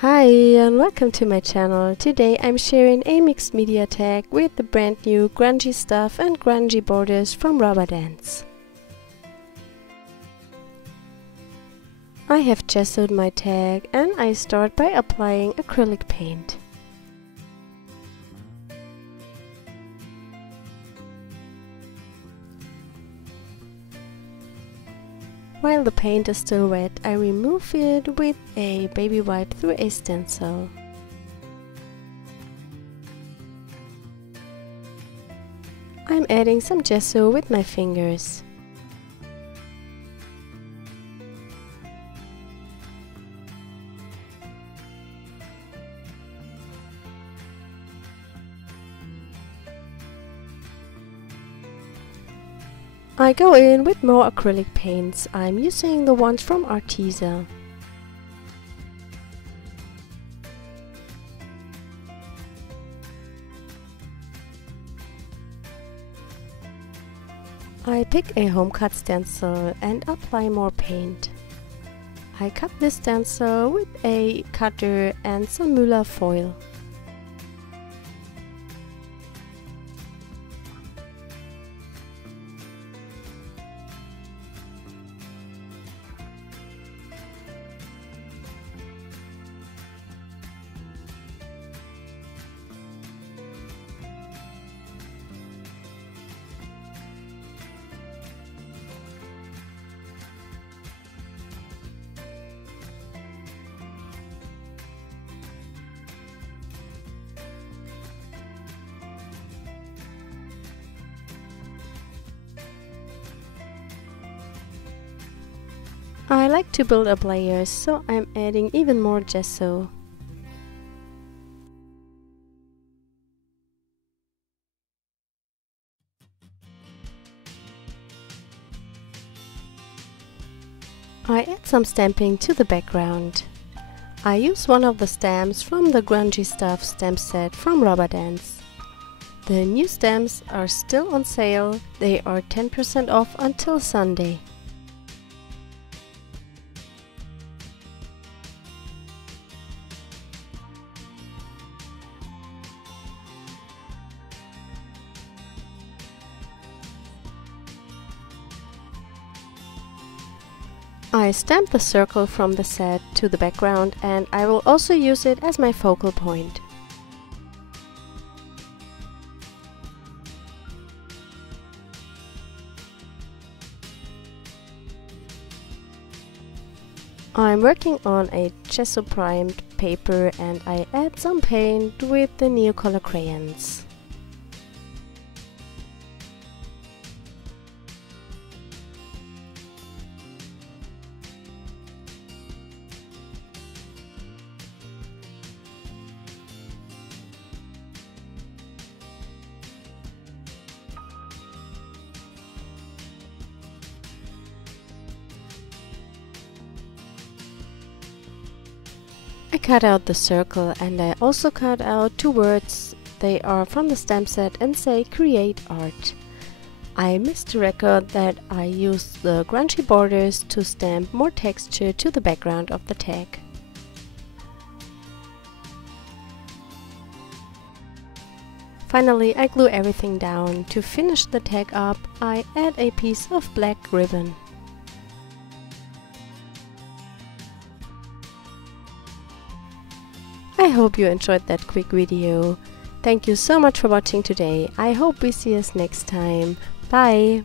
Hi and welcome to my channel. Today I'm sharing a mixed media tag with the brand new grungy stuff and grungy borders from Rubber Dance. I have gessoed my tag and I start by applying acrylic paint. While the paint is still wet, I remove it with a baby wipe through a stencil. I'm adding some gesso with my fingers. I go in with more acrylic paints. I'm using the ones from Arteza. I pick a home cut stencil and apply more paint. I cut this stencil with a cutter and some Müller foil. I like to build up layers, so I'm adding even more gesso. I add some stamping to the background. I use one of the stamps from the Grungy Stuff stamp set from Rubber Dance. The new stamps are still on sale. They are 10% off until Sunday. I stamp the circle from the set to the background and I will also use it as my focal point. I'm working on a gesso primed paper and I add some paint with the Neocolor crayons. I cut out the circle and I also cut out two words. They are from the stamp set and say "Create Art." I missed the record that I used the grungy borders to stamp more texture to the background of the tag. Finally, I glue everything down. To finish the tag up, I add a piece of black ribbon. I hope you enjoyed that quick video. Thank you so much for watching today. I hope we see us next time. Bye!